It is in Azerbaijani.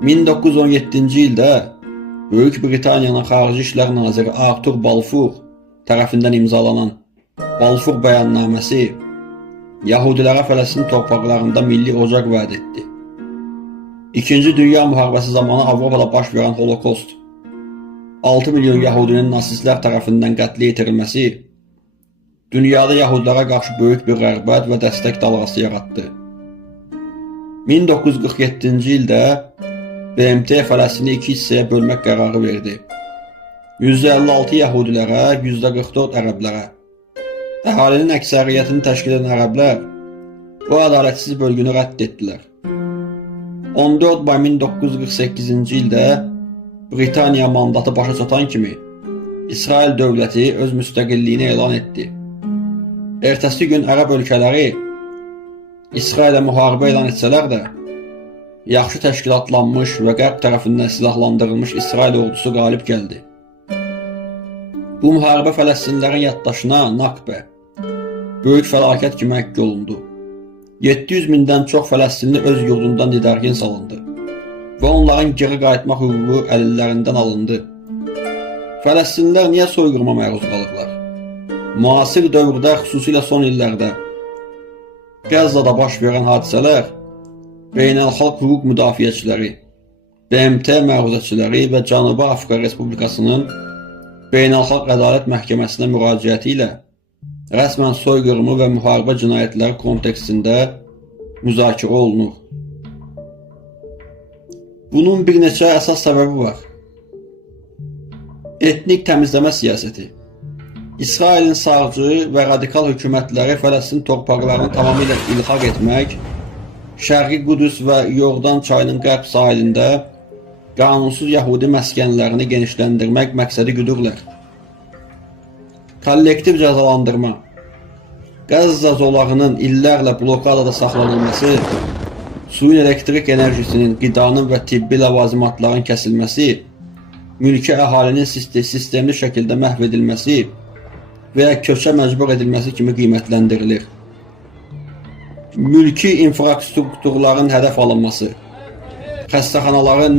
1917-ci ildə Böyük Britaniyanın Xarici İşlər Naziri Arthur Balfour tərəfindən imzalanan Balfour bəyannaməsi Yahudilərə Fələstin torpaqlarında milli ocaq vəd etdi. İkinci Dünya Müharibəsi zamanı Avropada baş verən Holokost, 6 milyon Yahudinin nasistlər tərəfindən qətlə yetirilməsi dünyada Yahudilərə qarşı böyük bir rəğbət və dəstək dalğası yaratdı. 1947-ci ildə BMT Fələstini iki hissəyə bölmək qərarı verdi. %56 Yahudilərə, %44 ərəblərə. Əhalinin əksəriyyətini təşkil edən ərəblər bu ədalətsiz bölgünü rədd etdilər. 14 may 1948-ci ildə Britaniya mandatı başa çatan kimi İsrail dövləti öz müstəqilliyini elan etdi. Ertəsi gün ərəb ölkələri İsrailə müharibə elan etsələr də, yaxşı təşkilatlanmış və qərb tərəfindən silahlandırılmış İsrail ordusu qalib gəldi. Bu müharibə Fələstinlilərin yaddaşına Nakbə, böyük fəlakət kimi həkk olundu. 700 mindən çox Fələstinli öz yurdundan didərgin salındı və onların geri qayıtmaq hüququ əlillərindən alındı. Fələstinlilər niyə soyqırma məruz qalıblar? Müasir dövrdə, xüsusilə son illərdə Qəzzada baş verən hadisələr beynəlxalq hüquq müdafiəçiləri, BMT məruzəçiləri və Cənubi Afrika Respublikasının Beynəlxalq Ədalət Məhkəməsinə müraciəti ilə rəsmən soyqırımı və müharibə cinayətləri kontekstində müzakirə olunur. Bunun bir neçə əsas səbəbi var. Etnik təmizləmə siyasəti. İsrailin sağcı və radikal hökumətləri Fələstin torpaqlarını tamamilə ilhaq etmək, Şərqi Qudüs və Yordan çayının qərb sahilində qanunsuz Yahudi məskənlərini genişləndirmək məqsədi güdürlər. Kollektiv cəzalandırma. Qəzza zolağının illərlə blokadada saxlanılması, suyun elektrik enerjisinin, qidanın və tibbi ləvazimatların kəsilməsi, mülki əhalinin sistemli şəkildə məhv edilməsi və ya köçə məcbur edilməsi kimi qiymətləndirilir. Mülki infrastrukturların hədəf alınması, xəstəxanaların,